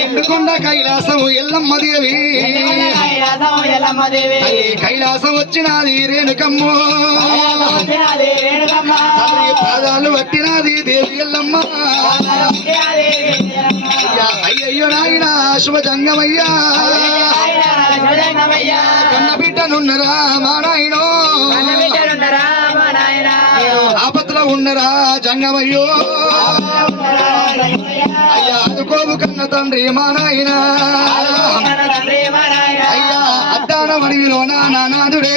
ఎండుకొండ కైలాసం ఎల్లమ్మ దేవి కైలాసం వచ్చినది రేణుకమ్మ పాదాలు పట్టినది దేవి ఎల్లమ్మ అయ్యయ్యో నాయన శుభజంగమయ్యా కన్న బిడ్డనున్నరా మా నాయనో ఆపత్తులో ఉన్నరా జంగమయ్యో అయ్యా అనుకోవు కన్న తండ్రి మా నాయన అయ్యా అద్దాన మడిలో నానాదుడే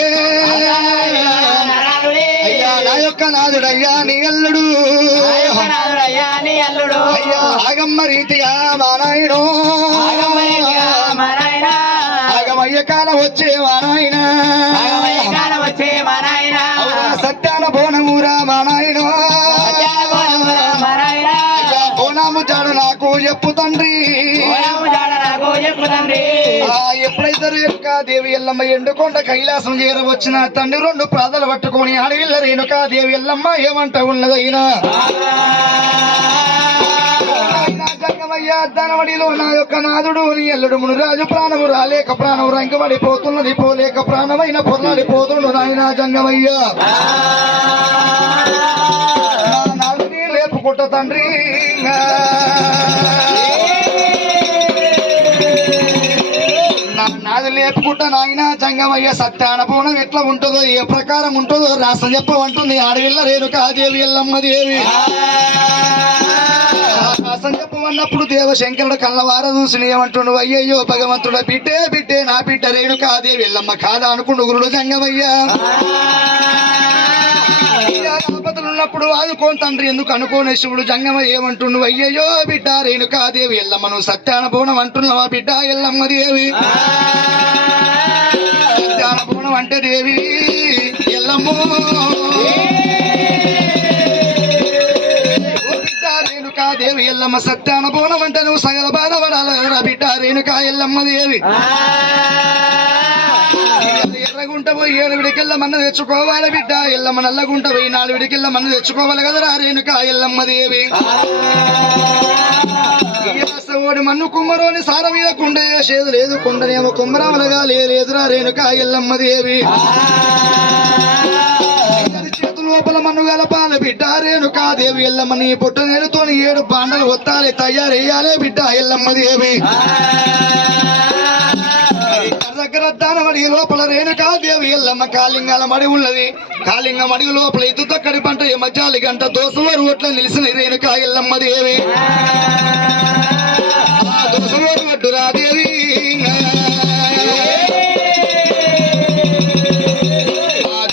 అయ్యా నా యొక్క నాదుడయ్యా నీ అల్లుడు అయ్యా ఆగమ్మ రీతిగా మా నాయనో ఆగమయ్య కాలం వచ్చే మా నాయన సత్యాన బోనమూరా మా నాయనో బోనాము జాడ నాకు చెప్పు తండ్రి ఎప్పుడైతే రేణుకా దేవి ఎల్లమ్మ ఎండుకొండ కైలాసం చేరవచ్చిన తండ్రి రెండు ప్రాదలు పట్టుకొని అడవిల్ల రేణుకా దేవి ఎల్లమ్మ ఏమంట ఉన్నదైనా జంగమయ్య ధనవడిలో నా యొక్క నాదుడు నీ ఎల్లుడు మునురాజు ప్రాణము రాలేక ప్రాణము రంగబడిపోతున్నది పోలేక ప్రాణమైన పొరలాడిపోతుండు నాయన జంగమయ్య నా నాదుని లేపుకుంట తండ్రి నాది లేపుకుంటా నాయన జంగమయ్య సత్యాన పూనం ఎట్లా ఉంటుందో ఏ ప్రకారం ఉంటుందో రాసం చెప్పమంటుంది ఆడవిల్ల రేణుకా దేవి ఎల్లమ్మ దేవి రాసం చెప్పమన్నప్పుడు దేవశంకరుడు కళ్ళవార చూసి ఏమంటుండు అయ్యయ్యో భగవంతుడ బిడ్డే బిడ్డే నా బిడ్డ రేణుకా దేవి ఎల్లమ్మ కాదా అనుకుండు గురుడు జంగమయ్య ఉన్నప్పుడు ఆదుకోని తండ్రి ఎందుకు అనుకోని శివుడు జంగమయ్య ఏమంటుండు అయ్యయ్యో బిడ్డ రేణుకా దేవి ఎల్లమ్మ నువ్వు సత్యాన పూనం అంటున్నావా బిడ్డ ఎల్లమ్మ దేవి సత్యాన పూనం అంటే దేవి ఎల్లమ్మ బిడ్డ రేణుకా దేవి ఎల్లమ్మ సత్యాన పూనం అంటే నువ్వు సగల బాధపడాలి బిడ్డ రేణుకా ఎల్లమ్మ దేవి ఎర్రగుంట పోయి 7 విడికెళ్ళ మన్న తెచ్చుకోవాలి బిడ్డ ఎల్లమ్మ నల్లగుంట పోయి 4 విడికెళ్ళ మన్న తెచ్చుకోవాలి కదరా రేణుకా ఎల్లమ్మ దేవి ఓడి మన్ను కుమ్మరోని సార మీద కుండ చేసేది లేదు కుండనేమో కుమ్మరామలగా లేదురా రేణుకా ఎల్లమ్మ దేవి చేతు లోపల మన్ను గలపాలి బిడ్డ రేణుకా దేవి ఎల్లమ్మ నీ పుట్ట నేడుతోని 7 బాండలు ఒత్తాలి తయారయ్యాలే బిడ్డ ఎల్లమ్మ దేవి దగ్గర దానమడి లోపల రేణుకా దేవి ఎల్లమ్మ కాలింగాల మడి ఉన్నది కాలింగ మడి లోపల ఇతు తక్కడి పంట ఏ మధ్యాలి గంట దోసవారు ఓట్ల నిలిసిన రేణుకా ఎల్లమ్మ దేవి దోసవారు అడ్డురా దేవి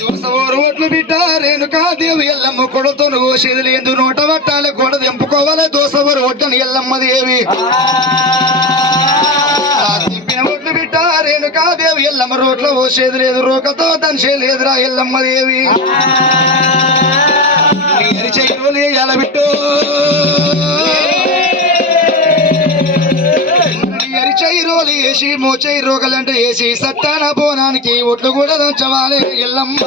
దోసవారు ఓట్లు బిడ్డ రేణుకా దేవి ఎల్లమ్మ కొడతో కోసేది లేదు నోట పట్టాలి గోడ తెంపుకోవాలి దోసవారు ఒడ్డని ఎల్లమ్మ దేవి రేణుకా దేవి ఎల్లమ్మ రోడ్లో పోసేది లేదు రోకతో దంచే లేదురా ఎల్లమ్మ దేవి చెయ్యలే ఎలబిట్టు ఎరిచైరోలు వేసి మోచై రోగలంటే వేసి సత్తాన బోనానికి ఒట్లు కూడా దంచవాలి ఎల్లమ్మ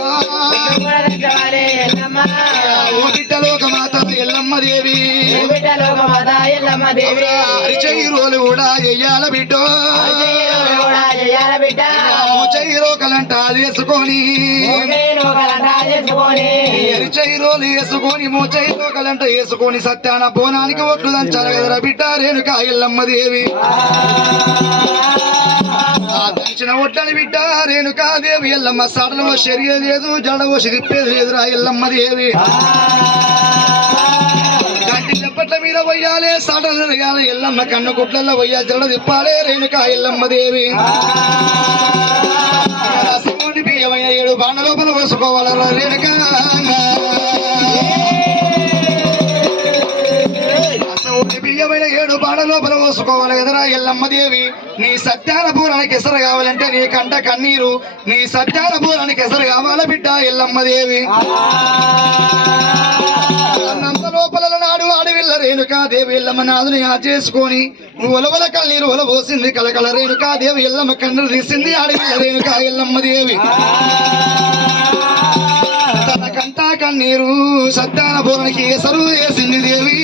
ఓ బిడ్డలోక మాత ఎల్లమ్మ దేవి అరిచైరోలు కూడా వెయ్యాల బిడ్డో రోకలంట వేసుకొని ఎరిచైరోలు వేసుకొని మోచై రోకలంట వేసుకొని సత్యాన బోనానికి ఒట్లు దంచాలి కదరా బిడ్డ రేణుకా ఎల్లమ్మ దేవి దంచిన ఒడ్డని బిడ్డ రేణుకా దేవి ఎల్లమ్మ సడలో శరీరం లేదు జడవోసి తిప్పేది లేదురా ఎల్లమ్మ దేవి గంటి చెప్పట్ల మీద పోయాలి సడలు తిరగాలి ఎల్లమ్మ కన్ను గుట్లలో పోయా జడ తిప్పాలి రేణుకా ఎల్లమ్మ దేవి బియ్యమైన 7 బాండ లోపల పోసుకోవాలి రేణుకా బియ్యమైన 7 బాండ లోపల పోసుకోవాలి కదరా ఎల్లమ్మ దేవి నీ సత్యాన పూరానికి ఎసరు కావాలంటే నీ కంట కన్నీరు నీ సత్యాన పూరానికి ఎసరు కావాల బిడ్డ ఎల్లమ్మ దేవి అన్నంత లోపల నాడు అడవిల్ల రేణుకా దేవి ఎల్లమ్మ నాదుని చేసుకొని ఒలవల కన్నీరు ఒల పోసింది కలకల రేణుకా దేవి ఎల్లమ్మ కన్నులు తీసింది అడవిల్ల రేణుకా ఎల్లమ్మ దేవి తన కంట కన్నీరు సత్యాన పూరానికి ఎసరు వేసింది దేవి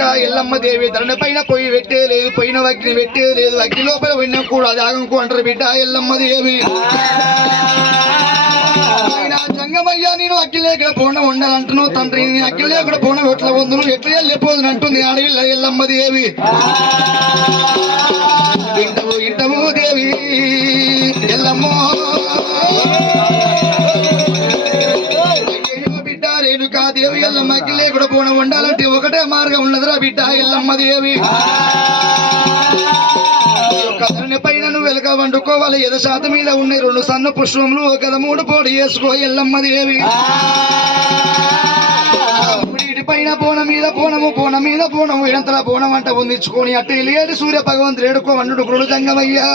రేణుక ఎల్లమ్మ దేవి ధరణ పైన పొయ్యి పెట్టే లేదు, పైన అగ్ని పెట్టే లేదు, అగ్ని లోపల విన్నా కూడా అది ఆగంకు అంటారు బిడ్డ ఎల్లమ్మ దేవి. జంగమయ్యా నేను అగ్గి లేకుండా పోవడం ఉండాలంటున్నావు తండ్రి, నీ అగ్గి లేకుండా పోవడం ఎట్లా పొందును ఎట్లా వెళ్ళిపోదును అంటుంది ఆడవిల్ల ఎల్లమ్మ దేవి. ఇంటవు ఇంటవు దేవి ఎల్లమ్మ బిడ్డ రేణుకా దేవి ఎల్లమ్మ అగ్గి లేకుండా పోవడం ఉండాలంటే ఒకటే మార్గం ఉన్నదిరా బిడ్డ ఎల్లమ్మ దేవి. పైన నువ్వు వెలక వండుకోవాలి, ఎద శాత మీద ఉన్నాయి 2 సన్న పుష్పములు, ఒక 3 పోటీ వేసుకో ఎల్లమ్మ దేవి. ఇటు పైన పోన మీద పోనము, పోన మీద పోనము, ఇడంతల పోనం అంట పొందించుకొని అట్టు ఎలియాడు సూర్య భగవంతుడు ఏడుకో వండు గురుడు జంగమయ్యా.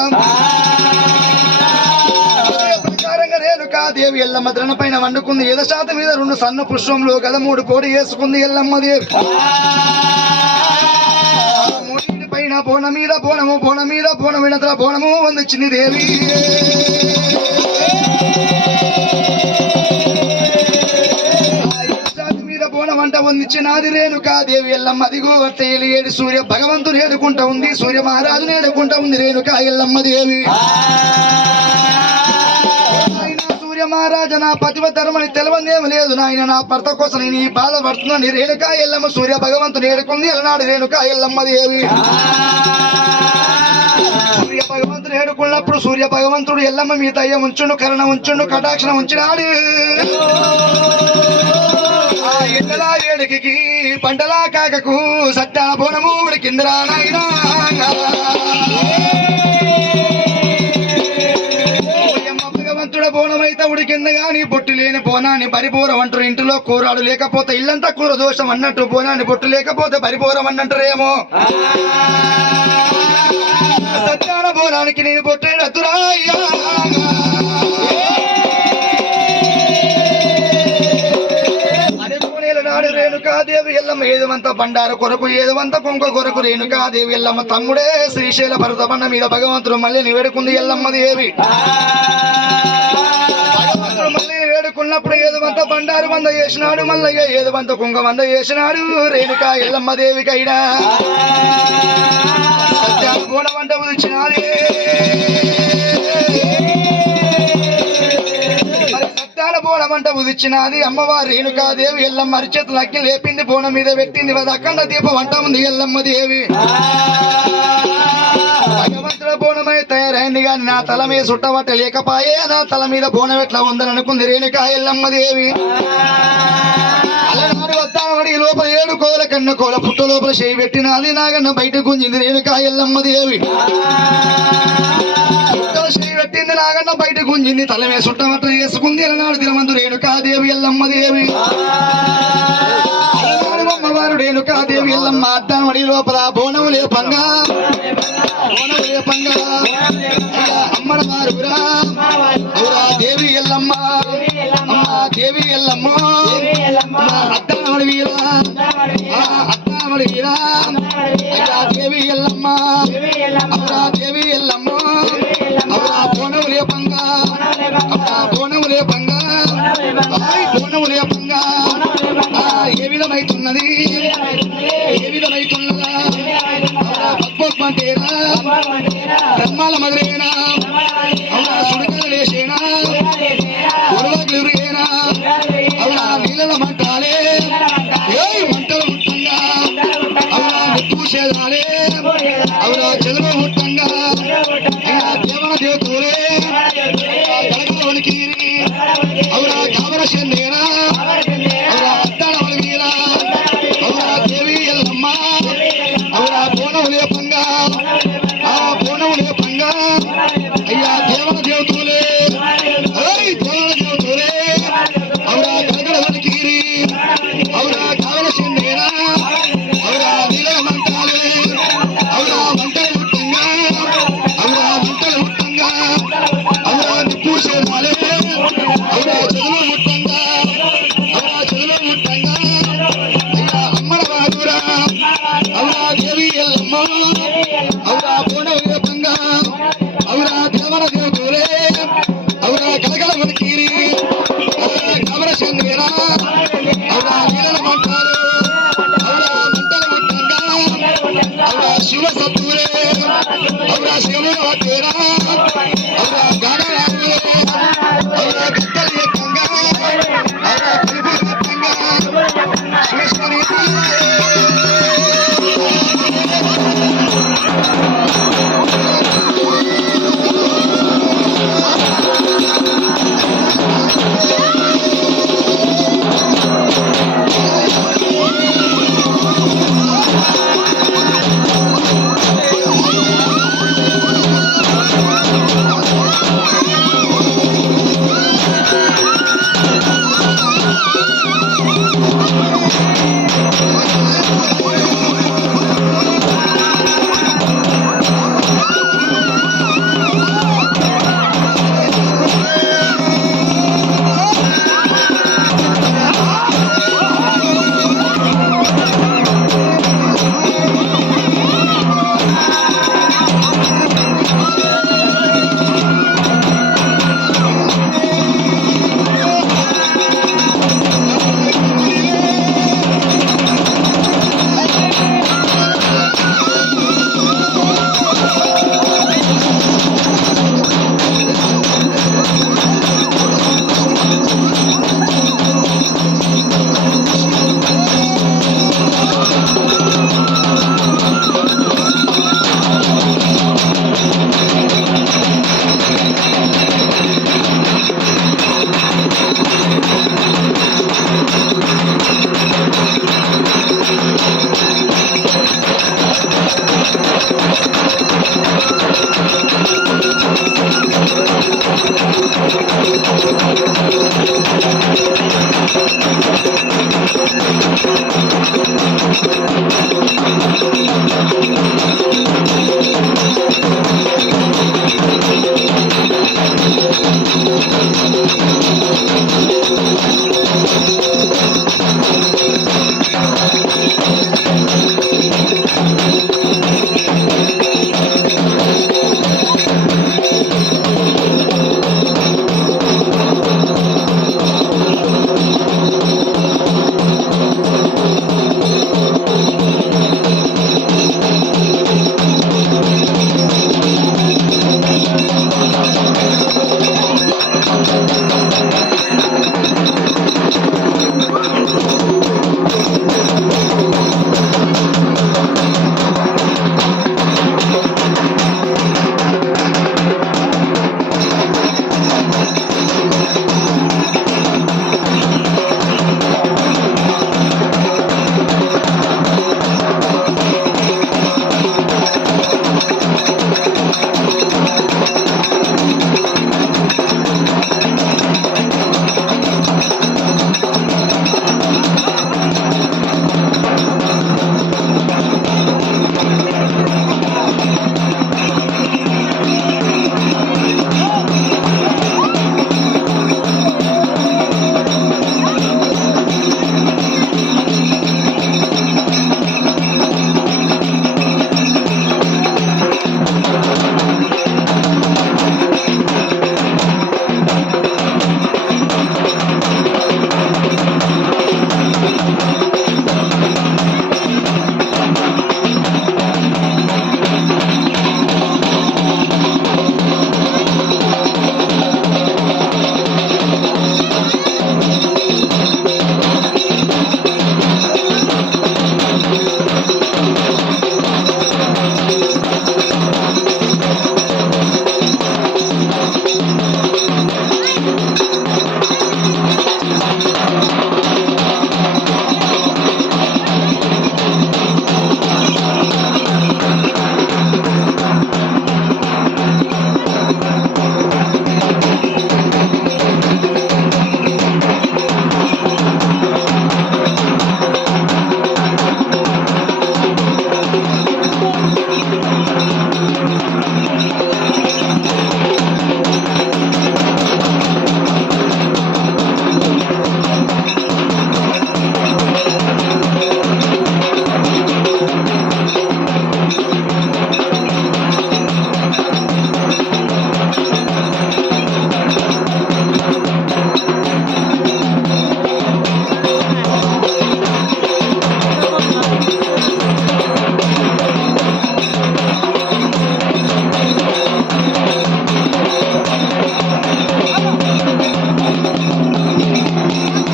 ప్రకారంగా రేణుకా దేవి ఎల్లమ్మ ద్రణ పైన వండుకుంది, ఎద శాత మీద 2 సన్న పుష్పములు, ఒక 3 పోటీ వేసుకుంది ఎల్లమ్మ దేవి. పైన పోన మీద పోనము, పోన మీద పోనం విడతల పోనము వందించింది దేవి. మీద పోనం అంట వందించినది రేణుకా దేవి ఎల్లమ్మ. అదిగో అట్టేలి ఏడు సూర్య భగవంతుడు ఏడుకుంటా ఉంది, సూర్య మహారాజుని ఏడుకుంటా ఉంది రేణుకా ఎల్లమ్మ దేవి. సూర్య మహారాజ నా పతివ ధర్మని తెలవందేమి లేదు నాయన, నా భర్త కోసం నేను ఈ బాధపడుతున్నాను రేణుకా ఎల్లమ్మ. సూర్య భగవంతుని ఏడుకుంది ఎలనాడు రేణుకా ఎల్లమ్మ దేవి. సూర్య భగవంతుడు ఏడుకున్నప్పుడు సూర్య భగవంతుడు ఎల్లమ్మ మీ దయ్య ఉంచుండు, కరుణ ఉంచుండు, కటాక్షణ ఉంచినాడు. ఆ ఎండలా ఏడుకి పంటలా కాకకు సత్యాన బోనము ఉడికిందిరా నాయనా. భగవంతుడ బోనమైతే ఉడికింది గాని బొట్టు లేని బోనాన్ని బరిబోరం అంటారు. ఇంటిలో కూరాడు లేకపోతే ఇల్లంతా కూర దోషం అన్నట్టు, బోనాన్ని బొట్టు లేకపోతే బరిబోరం అన్నట్టురేమో. సత్యాన బోనానికి నేను బొట్టేడద్దురాయ్యా. నాడు రేణుకాదేవి ఎల్లమ్మ ఏదవంత బండారు కొరకు, ఏదవంత కొంక కొరకు రేణుకాదేవి ఎల్లమ్మ తమ్ముడే శ్రీశైల భరత బండ మీద భగవంతుడు మళ్ళీ వేడుకుంది ఎల్లమ్మ దేవి. భగవంతుడు మళ్ళీ వేడుకున్నప్పుడు ఏదవంత బండారు వంద చేసినాడు, మల్లయ్య ఏదవంత కుంక వంద చేసినాడు రేణుకా ఎల్లమ్మ దేవికైనా. సత్యాన బోన వంట ఉదిచ్చినాడే, సత్యాన బోనం అంట ఉదిచ్చినది అమ్మవారు రేణుకాదేవి ఎల్లమ్మ. అరిచేతులు అగ్గి లేపింది, బోనం మీద పెట్టింది, అఖండ దీపం అంట ఉంది ఎల్లమ్మ దేవి. భగవంతుడ బోనమై తయారైంది కానీ నా తల మీద చుట్టబట్ట లేకపాయే, నా తల మీద బోనం ఎట్లా ఉందని అనుకుంది రేణుకా ఎల్లమ్మ దేవి. అలనాడు వద్దామడి లోపల 7 కోల కన్న కోల పుట్ట లోపల చేయి పెట్టినది, నాగన్న బయట గుంజింది రేణుకా ఎల్లమ్మ దేవి. పెట్టింది నాగన్న బయట గుంజింది, తల మీద చుట్టమట్ట చేసుకుంది అలనాడు దినమందు రేణుకాదేవి ఎల్లమ్మ దేవి. అలనాడు అమ్మవారు రేణుకాదేవి ఎల్లమ్మ అద్దామడి లోపల బోనము లేపంగా, బోనము లేపంగా అమ్మడ వారురా దేవి ఎల్లమ్మ, అమ్మ దేవి ఎల్లమ్మ, అద్దామడి వీరా, అద్దామడి వీరా అయ్యా దేవి ఎల్లమ్మ, అమ్మడా దేవి ఎల్లమ్మ. బోనము లేపంగా, బోనము లేపంగా, బోనము లేపంగా ఏ విధమైతున్నది, ఏ విధమైతున్నదా పద్మంటేనా ధర్మాల మధురేనా, అవునా సుడికలు లేసేనా, ఉడవగ్లురేనా, అవునా నీళ్ళ మంటాలే మంటలు ముట్టంగా, అవునా నిప్పూసేదాలే, అవునా చెదురు ముట్టంగా దేవన దేవతూరే కలగలవనికి, అవునా కావర చెందేనా, అవునా అద్దాల వీరా, అవునా దేవి ఎల్లమ్మ, అవునా బోనం లేపంగా, ఆ బోనం లేపంగా అయ్యా దేవన దేవతూలే, దేవన దేవతూలే, అవునా కలగలవనికి, అవునా కావర చెందేనా, అవునా నీల మంటాలే, అవునా మంటలు ముట్టంగా, అవునా మంటలు ముట్టంగా, అవునా నిప్పూసేదాలే, అవునా చదువు ముట్టంగా, అవునా చదువు ముట్టంగా అయ్యా అమ్మడ వారురా, అవునా దేవి ఎల్లమ్మ, అవునా బోనం లేపంగా, అవునా దేవన దేవతూలే, అవునా కలగల వనికిరి, కవర చంద్రేనా,